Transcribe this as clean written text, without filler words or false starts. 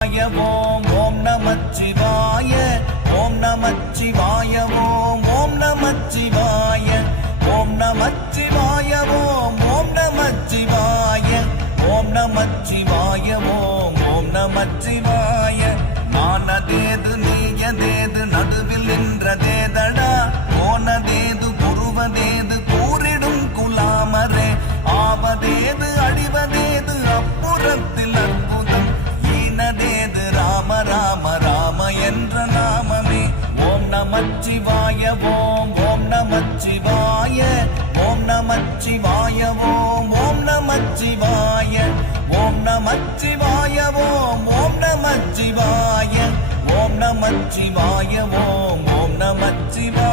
ஓம் ஓம் நமச்சிவாய ஓம் நமச்சிவாய ஓம் ஓம் நமச்சிவாய ஓம் நமச்சிவாய ஓம் ஓம் நமச்சிவாய ஓம் நமச்சிவாய ஓம் ஓம் நமச்சிவாய நானதேது நீயதேது நடுவில் நின்றதேதடா போனதேது புருவதேது கூறிடும் குலாமரே ஆவதேது அழிவதேது அப்புறத்தில் அற்புதம் ஈனதேது ராம ராம ராம என்ற நாமமே ஓம் நமச்சிவாய ஓம் ஓம் நமச்சிவாய ஓம் நமச்சிவாய ஓம் ஓம் நமச்சிவாய ஓம் நமச்சிவாய ஓம் ஓம் நமச்சிவாய ஓம் நமச்சிவாய ஓம் ஓம் நமச்சிவாய